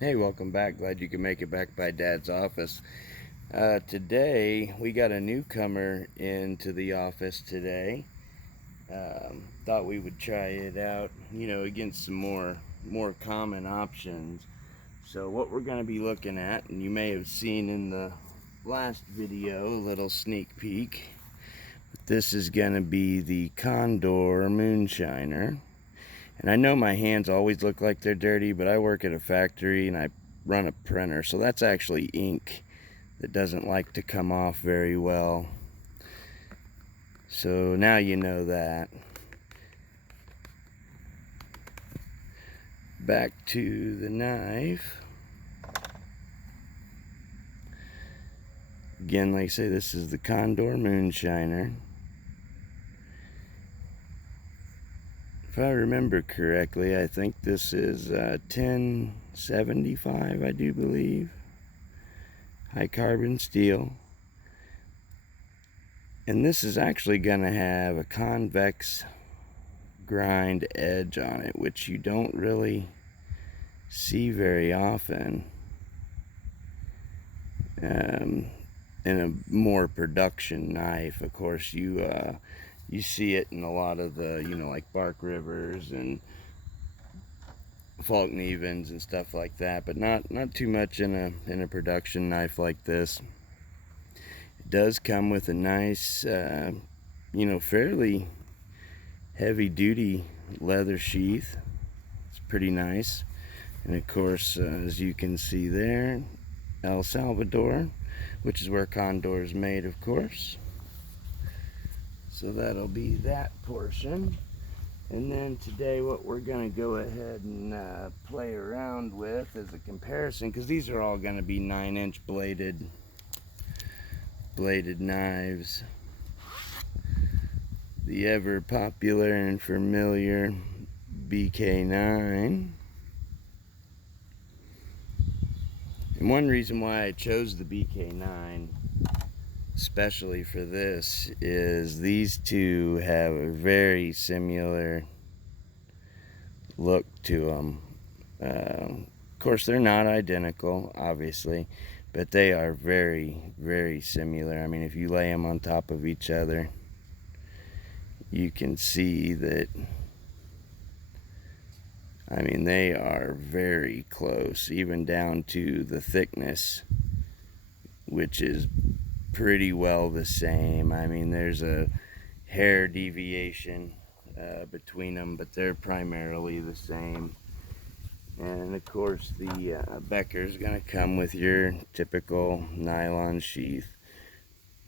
Hey, welcome back. Glad you could make it back by Dad's office. Today, we got a newcomer into the office today. Thought we would try it out, against some more common options. So what we're going to be looking at, and you may have seen in the last video, a little sneak peek, but this is going to be the Condor moonshiner. And I know my hands always look like they're dirty, but I work at a factory and I run a printer, so that's actually ink that doesn't like to come off very well. So now you know that. Back to the knife. Again, like I say, this is the Condor moonshiner. If I remember correctly, I think this is 1075, I do believe. High carbon steel. And this is actually going to have a convex grind edge on it, which you don't really see very often in a more production knife. Of course, you see it in a lot of the, like Bark Rivers and Falk Nevens and stuff like that, but not too much in a production knife like this. It does come with a nice, fairly heavy duty leather sheath. It's pretty nice. And of course, as you can see there, El Salvador, which is where Condor is made, of course. So that'll be that portion. And then today what we're going to go ahead and play around with is a comparison, because these are all going to be 9-inch bladed knives. The ever popular and familiar bk9. And one reason why I chose the bk9 especially for this is these two have a very similar look to them. Of course, they're not identical, obviously, but they are very, very similar. I mean, if you lay them on top of each other, you can see that, I mean, they are very close, even down to the thickness, which is pretty well the same. I mean, there's a hair deviation between them, but they're primarily the same. And of course, the Becker is going to come with your typical nylon sheath.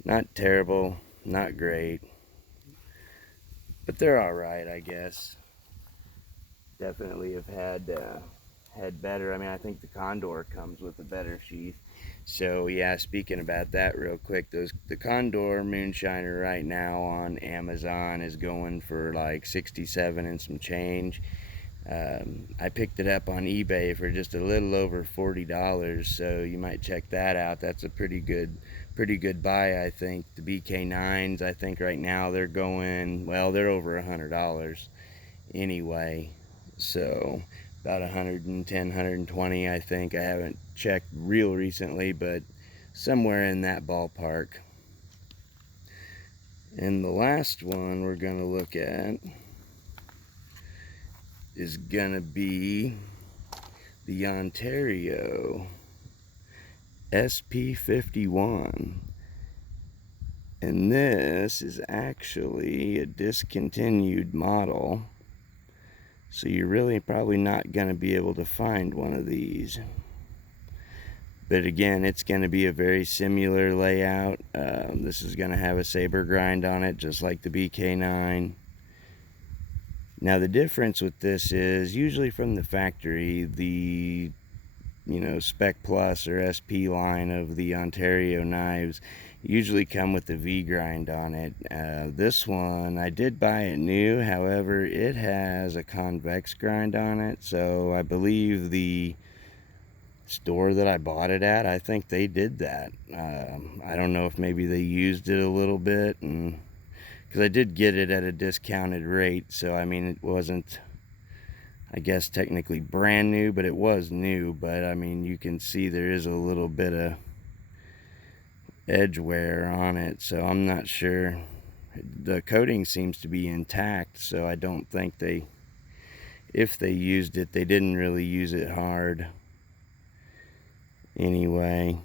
Not terrible, not great, but they're all right, I guess. Definitely have had better. I mean, I think the Condor comes with a better sheath. So yeah, speaking about that real quick, the Condor moonshiner right now on Amazon is going for like 67 and some change. I picked it up on eBay for just a little over $40, so you might check that out. That's a pretty good buy, I think. The bk9s, I think right now they're going, well, they're over $100 anyway. So about 110, 120, I think. I haven't checked real recently, but somewhere in that ballpark. And the last one we're going to look at is going to be the Ontario SP51. And this is actually a discontinued model, so you're really probably not going to be able to find one of these. But again, it's going to be a very similar layout. This is going to have a saber grind on it, just like the bk9. Now the difference with this is, usually from the factory, the Spec Plus or SP line of the Ontario knives usually come with the V grind on it. This one, I did buy it new, however it has a convex grind on it, so I believe the store that I bought it at, I think they did that. I don't know if maybe they used it a little bit, and because I did get it at a discounted rate, so I mean, it wasn't, I guess technically brand new, but it was new. But I mean, you can see there is a little bit of edge wear on it, so I'm not sure. The coating seems to be intact, so I don't think if they used it, they didn't really use it hard anyway.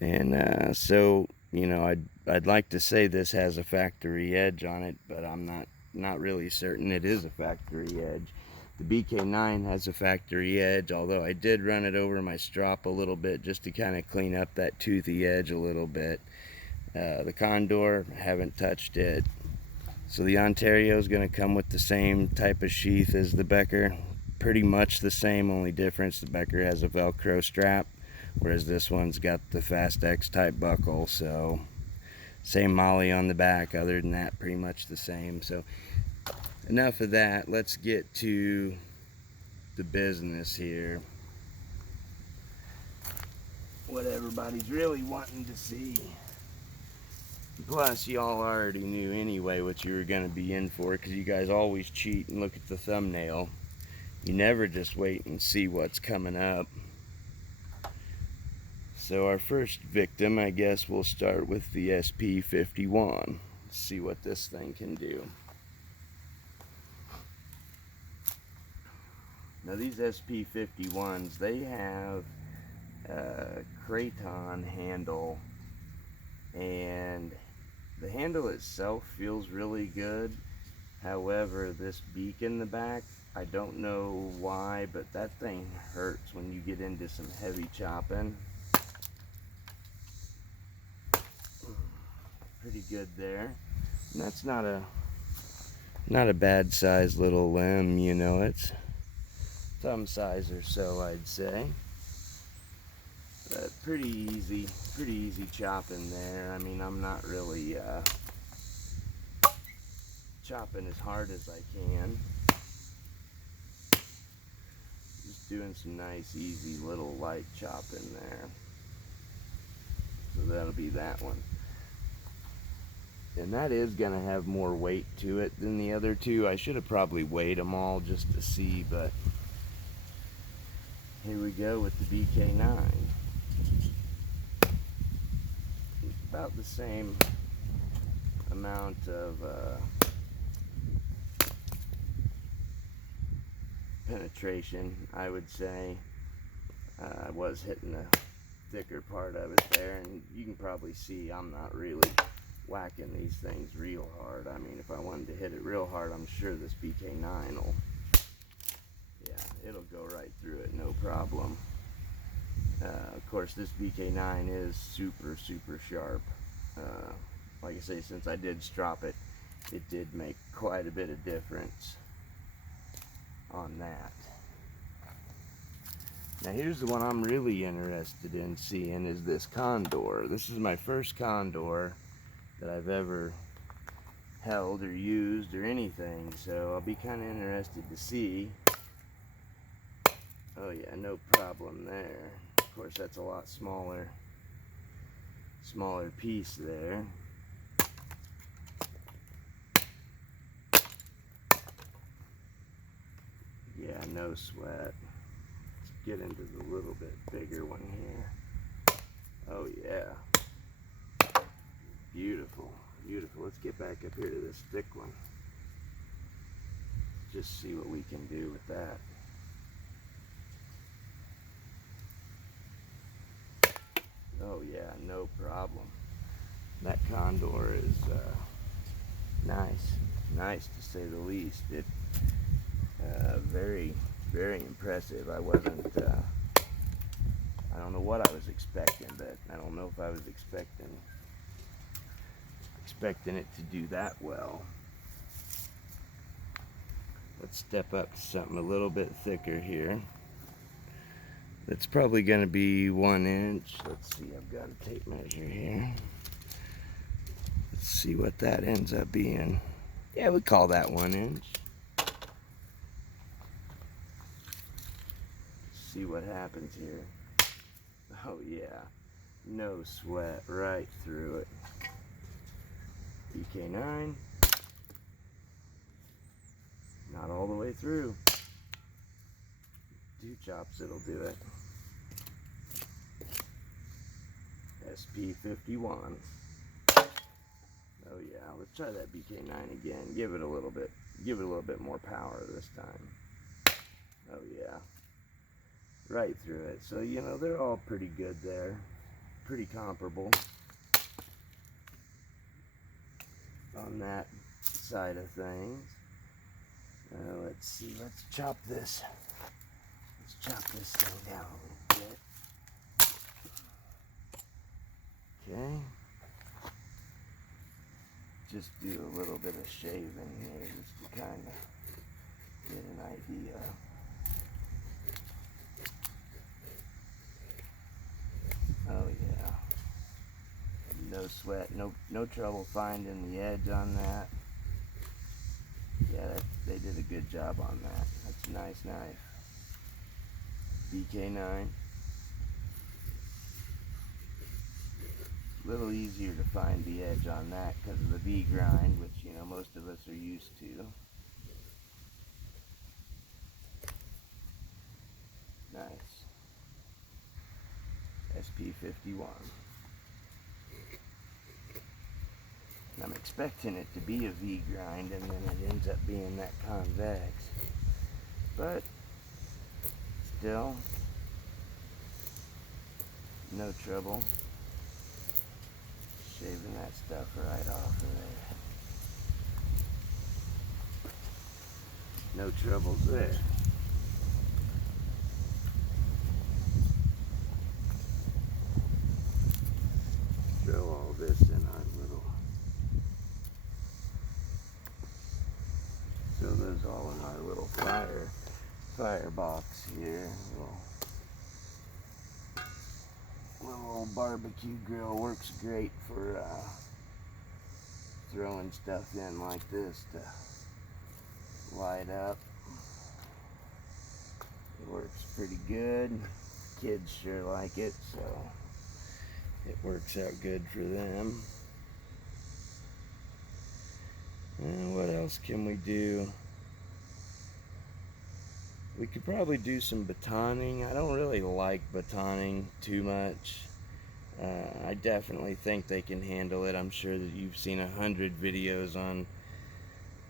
And so, you know, I'd like to say this has a factory edge on it, but I'm not really certain it is a factory edge. The bk9 has a factory edge, although I did run it over my strop a little bit just to kind of clean up that toothy edge a little bit. The Condor, haven't touched it. So the Ontario is going to come with the same type of sheath as the Becker. Pretty much the same, only difference, the Becker has a Velcro strap, whereas this one's got the Fast X type buckle. So same molly on the back, other than that pretty much the same. So enough of that, let's get to the business here. What everybody's really wanting to see. Plus, y'all already knew anyway what you were going to be in for, because you guys always cheat and look at the thumbnail. You never just wait and see what's coming up. So our first victim, I guess we'll start with the SP51. See what this thing can do. Now these SP51s, they have a craton handle, and the handle itself feels really good. However, this beak in the back, I don't know why, but that thing hurts when you get into some heavy chopping. Pretty good there. And that's not a bad sized little limb, you know, it's thumb size or so, I'd say. But pretty easy chopping there. I mean, I'm not really chopping as hard as I can. Just doing some nice, easy little light chopping there. So that'll be that one. And that is going to have more weight to it than the other two. I should have probably weighed them all just to see, but here we go with the bk9. About the same amount of penetration, I would say. I was hitting the thicker part of it there, and you can probably see I'm not really whacking these things real hard. I mean, if I wanted to hit it real hard, I'm sure this bk9 will, yeah, it'll go right through it, no problem. Of course, this bk9 is super sharp. Like I say, since I did strop it, it did make quite a bit of difference on that. Now here's the one I'm really interested in seeing, is this Condor. This is my first Condor that I've ever held or used or anything, so I'll be kind of interested to see. Oh yeah, no problem there. Of course, that's a lot smaller piece there. Yeah, no sweat. Let's get into the little bit bigger one here. Oh yeah. Beautiful, beautiful. Let's get back up here to this thick one. Just see what we can do with that. Oh yeah, no problem. That Condor is nice to say the least. It very impressive. I wasn't I don't know what I was expecting, but I don't know if I was expecting it to do that well. Let's step up to something a little bit thicker here. That's probably going to be 1 inch. Let's see, I've got a tape measure here. Let's see what that ends up being. Yeah, we call that 1 inch. See what happens here. Oh yeah, no sweat, right through it. bk9. Not not all the way through. 2 chops, it'll do it. SP51. Oh yeah, let's try that BK9 again. Give it a little bit more power this time. Oh yeah, right through it. So you know, they're all pretty good there, pretty comparable on that side of things. Let's see, let's chop this thing down a little bit. Okay, just do a little bit of shaving here just to kind of get an idea. Oh yeah, no sweat, no trouble finding the edge on that. Yeah, they did a good job on that. That's a nice knife. bk9. A little easier to find the edge on that because of the V grind, which you know most of us are used to. Nice. SP51. And I'm expecting it to be a V grind, and then it ends up being that convex. But still, no trouble shaving that stuff right off of there. No troubles there. Throw all this in our little, throw those all in our little fire box here. Little old barbecue grill works great for throwing stuff in like this to light up. It works pretty good. Kids sure like it, so it works out good for them. And what else can we do? We could probably do some batoning. I don't really like batoning too much. I definitely think they can handle it. I'm sure that you've seen 100 videos on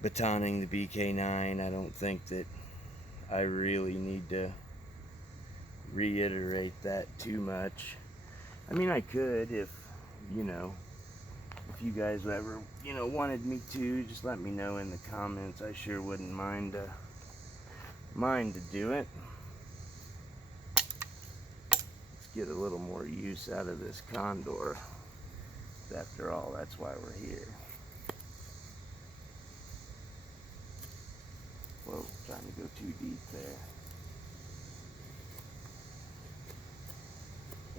batoning the bk9. I don't think that I really need to reiterate that too much. I mean, I could if, you know, if you guys ever, you know, wanted me to, just let me know in the comments. I sure wouldn't mind to do it. Let's get a little more use out of this Condor. After all, that's why we're here. Whoa, trying to go too deep there.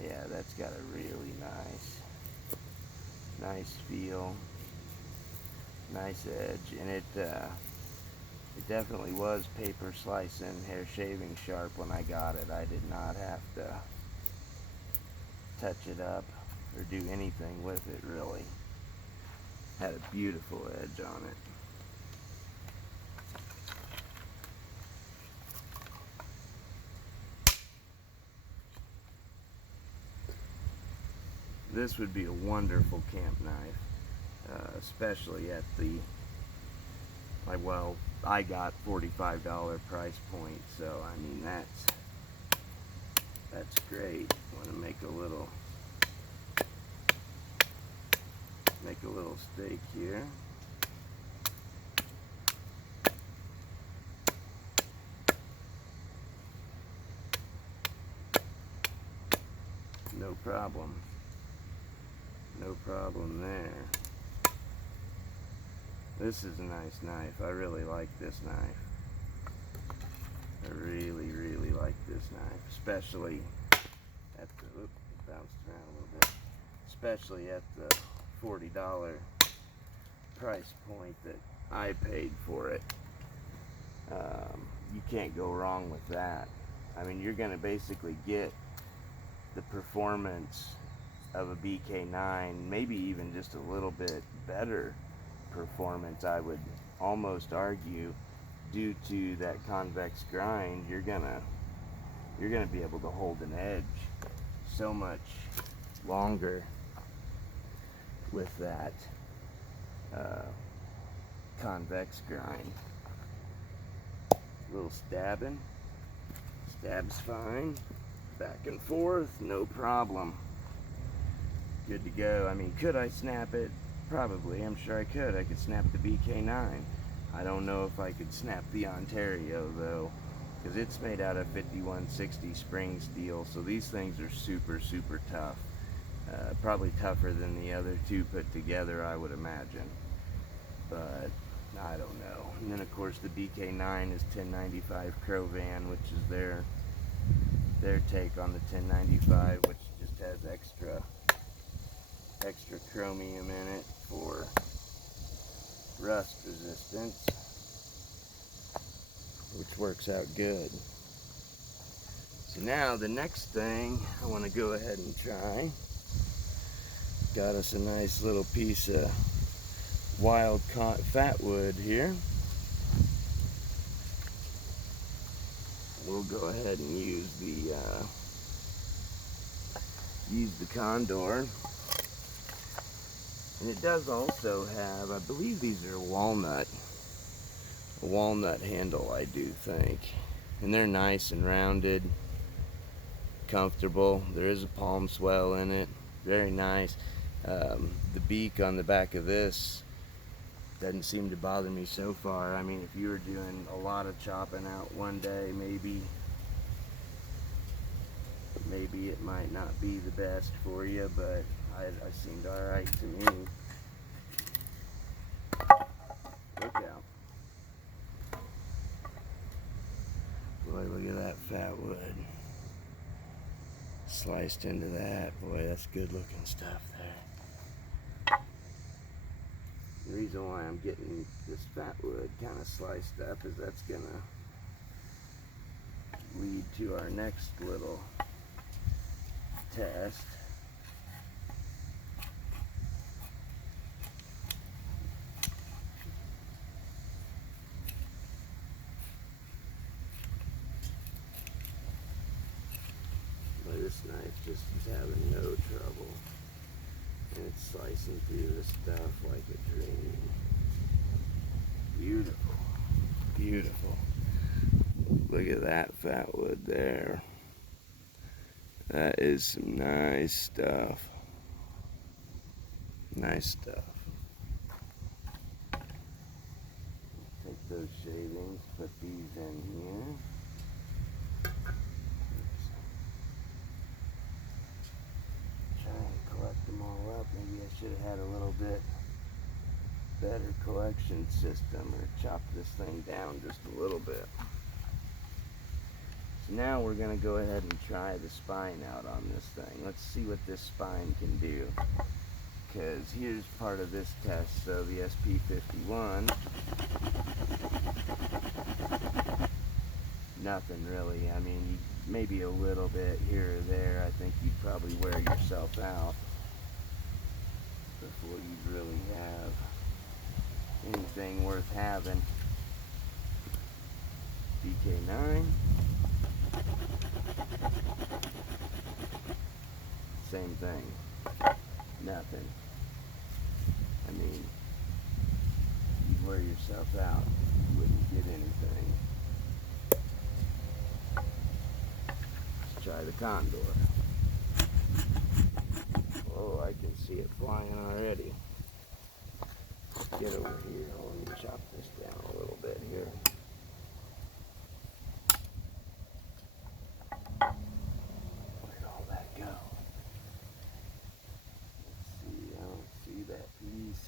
Yeah, that's got a really nice feel, nice edge, and it definitely was paper slicing, hair shaving sharp when I got it. I did not have to touch it up or do anything with it really. Had a beautiful edge on it. This would be a wonderful camp knife, especially at the, well, I got $45 price point, so I mean that's great. Want to make a little steak here. No problem. No problem there. This is a nice knife. I really like this knife. I really like this knife, especially at the, oops, it bounced around a little bit, especially at the $40 price point that I paid for it. You can't go wrong with that. I mean, you're going to basically get the performance of a bk9, maybe even just a little bit better performance, I would almost argue, due to that convex grind, you're gonna be able to hold an edge so much longer with that convex grind. A little stabbing, stabs fine, back and forth, no problem. Good to go. I mean, could I snap it? Probably. I'm sure I could. I could snap the bk9. I don't know if I could snap the Ontario though, because it's made out of 5160 spring steel, so these things are super, super tough. Probably tougher than the other two put together, I would imagine. But I don't know. And then of course the bk9 is 1095 Crovan, which is their take on the 1095, which just has extra chromium in it for rust resistance, which works out good. So now the next thing I want to go ahead and try, got us a nice little piece of wild caught fat wood here. We'll go ahead and use the Condor. And it does also have, I believe these are a walnut handle, I do think. And they're nice and rounded, comfortable. There is a palm swell in it, very nice. The beak on the back of this doesn't seem to bother me so far. I mean, if you were doing a lot of chopping out one day, maybe it might not be the best for you, but I seemed alright to me. Look out. Boy, look at that fat wood. Sliced into that. Boy, that's good looking stuff there. The reason why I'm getting this fat wood kind of sliced up is that's going to lead to our next little test. But this knife just is having no trouble. And it's slicing through the stuff like a dream. Beautiful. Beautiful. Look at that fat wood there. That is some nice stuff. Nice stuff. Take those shavings, put these in here. Try and collect them all up. Maybe I should have had a little bit better collection system, or chop this thing down just a little bit. So now we're going to go ahead and try the spine out on this thing. Let's see what this spine can do. Because here's part of this test. So the SP51, nothing really. I mean, maybe a little bit here or there. I think you'd probably wear yourself out before you'd really have anything worth having. bk9. Same thing. Nothing. I mean, you'd wear yourself out. You wouldn't get anything. Let's try the Condor. Oh, I can see it flying already. Get over here. Let me chop this down a little bit here. Where'd all that go? Let's see. I don't see that piece.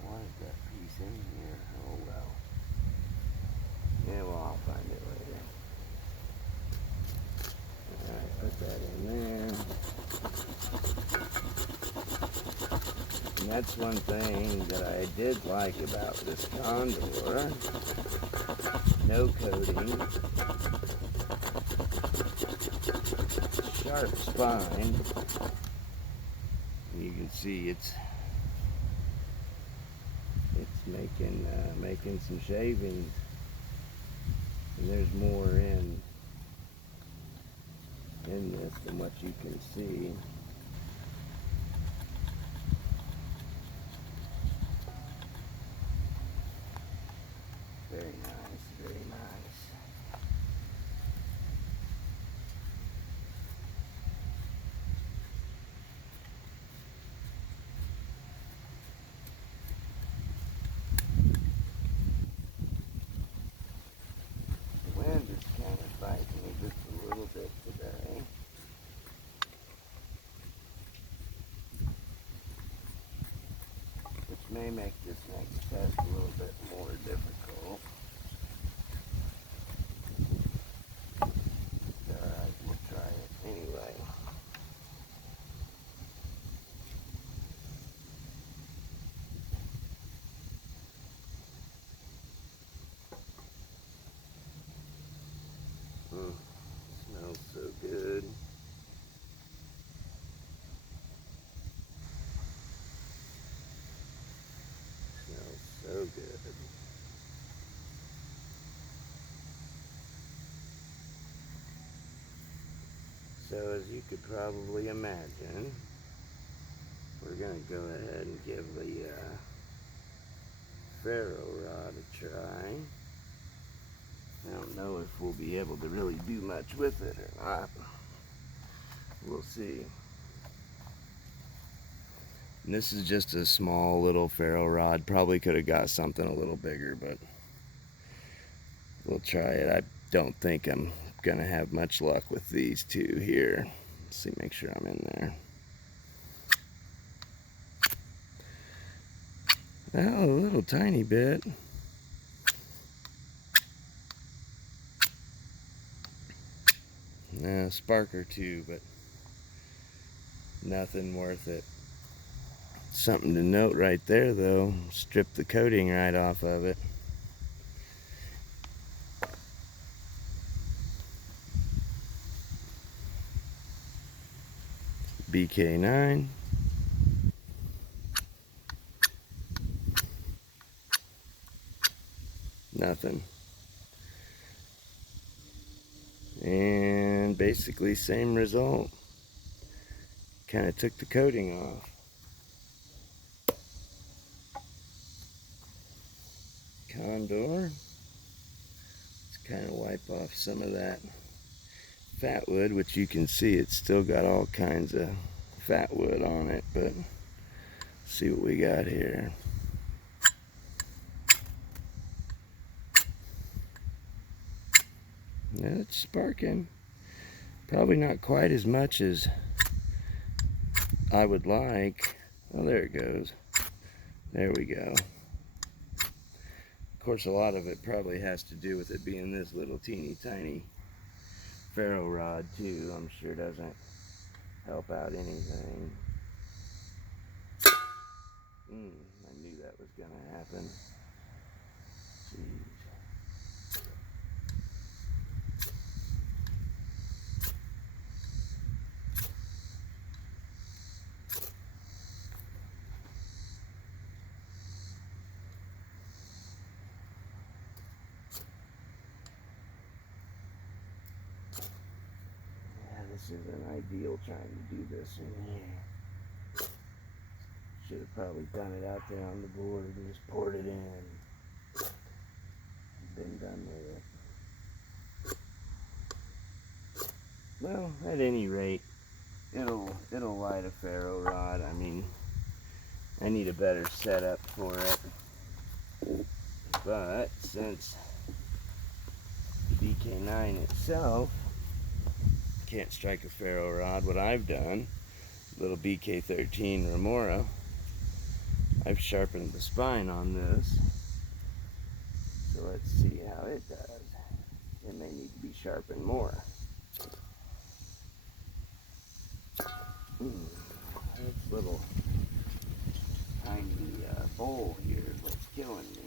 I wanted that piece in here. Oh well. Yeah, well, I'll find it later. Alright, put that in there. And that's one thing that I did like about this Condor. No coating. Sharp spine. You can see it's making some shavings, and there's more in this than what you can see. Very nice, very nice. The wind is kind of fighting me just a little bit today. Which may make this next test a little bit more difficult. Alright, we'll try it anyway. Smells so good. Smells so good. So as you could probably imagine, we're going to go ahead and give the Ferro rod a try. I don't know if we'll be able to really do much with it or not. We'll see. And this is just a small little Ferro rod. Probably could have got something a little bigger, but we'll try it. I don't think I'm going to have much luck with these two here. Let's see, make sure I'm in there. Oh, a little tiny bit. Spark or two, but nothing worth it. Something to note right there, though. Strip the coating right off of it. bk9. Nothing. And basically same result. Kind of took the coating off. Condor. Let's kind of wipe off some of that fat wood, which you can see it's still got all kinds of fat wood on it, but let's see what we got here. It's sparking. Probably not quite as much as I would like. Oh, there it goes. There we go. Of course, a lot of it probably has to do with it being this little teeny tiny ferro rod too. I'm sure doesn't help out anything. I knew that was gonna happen. Jeez. This isn't ideal trying to do this in here. Should have probably done it out there on the board and just poured it in. Been done with it. Well, at any rate, it'll light a ferro rod. I mean, I need a better setup for it. But since the bk9 itself can't strike a ferro rod, what I've done, little bk13 remora, I've sharpened the spine on this. So let's see how it does. It may need to be sharpened more. This little tiny bowl here is what's killing me.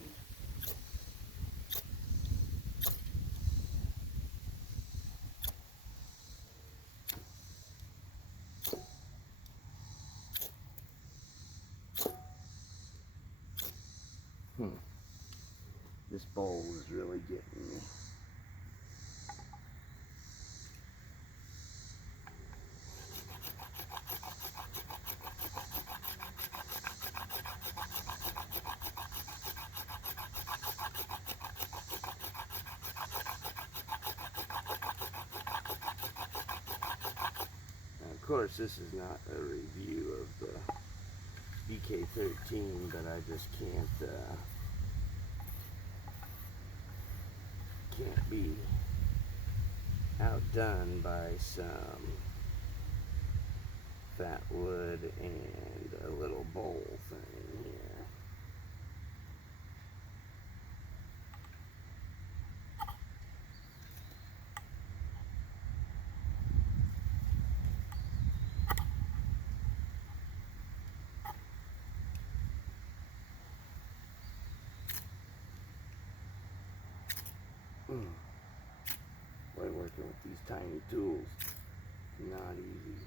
bowl is really getting me. Now, of course, this is not a review of the bk9, but I just can't be outdone by some fat wood and a little bowl thing here. Boy, working with these tiny tools, not easy.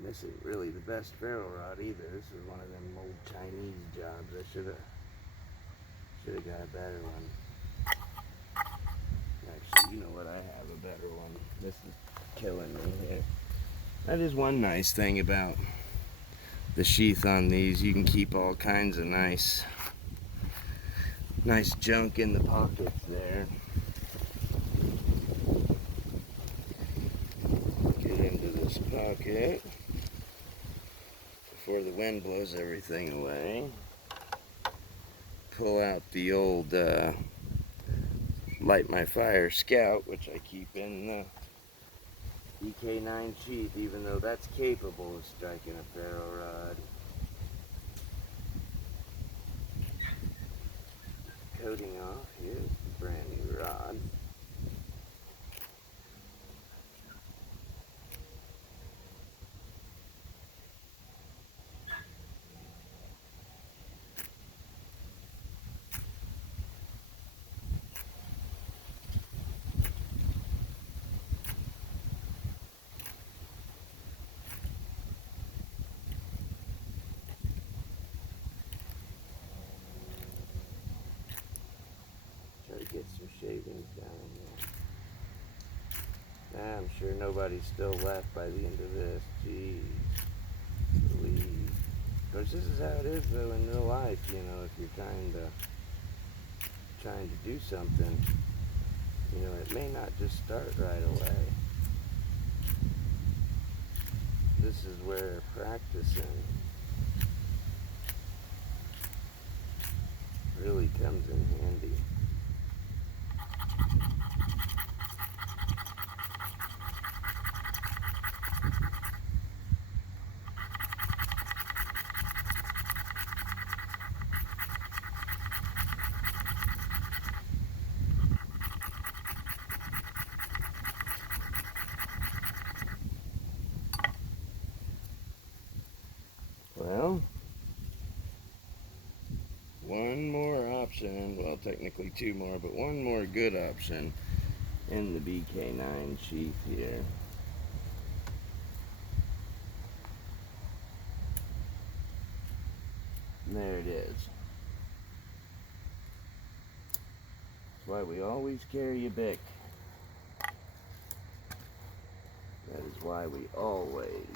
This isn't really the best ferro rod either. This is one of them old Chinese jobs. I should have got a better one. Actually, you know what? I have a better one. This is killing me here. That is one nice thing about the sheath on these. You can keep all kinds of nice junk in the pockets there. Get into this pocket before the wind blows everything away. Pull out the old Light My Fire Scout, which I keep in the bk9 sheath, even though that's capable of striking a ferro rod. Coating off, here's the brand new rod. Get some shavings down there. I'm sure nobody's still left by the end of this. Jeez. Louise. Of course, this is how it is though in real life, you know, if you're trying to do something, you know, it may not just start right away. This is where practicing really comes in handy. Well, one more option, well technically two more, but one more good option in the bk9 sheath here. And there it is. That's why we always carry a Bic. That is why we always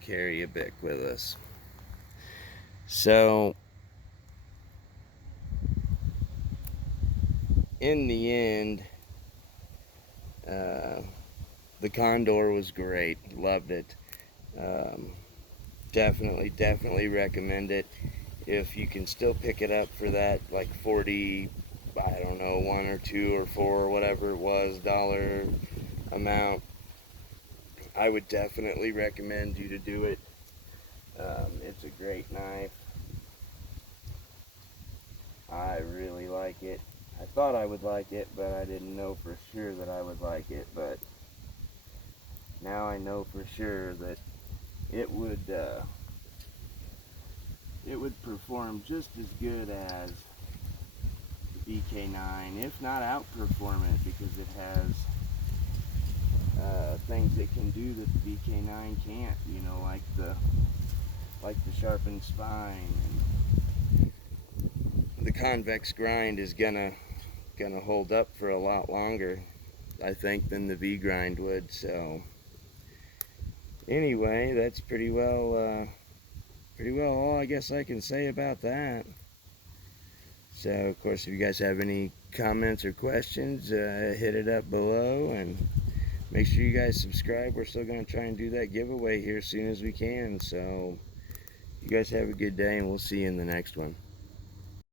carry a Bic with us. So in the end, the Condor was great. Loved it. Definitely recommend it. If you can still pick it up for that like 40, I don't know, 1 or 2 or 4 or whatever it was dollar amount, I would definitely recommend you to do it. It's a great knife. I really like it. I thought I would like it, but I didn't know for sure that I would like it. But now I know for sure that it would perform just as good as the bk9, if not outperform it, because it has things it can do that the bk9 can't. You know, like the sharpened spine, the convex grind is gonna hold up for a lot longer, I think, than the V grind would. So anyway, that's pretty well all I guess I can say about that. So of course, if you guys have any comments or questions, hit it up below, and make sure you guys subscribe. We're still going to try and do that giveaway here as soon as we can. So you guys have a good day, and we'll see you in the next one.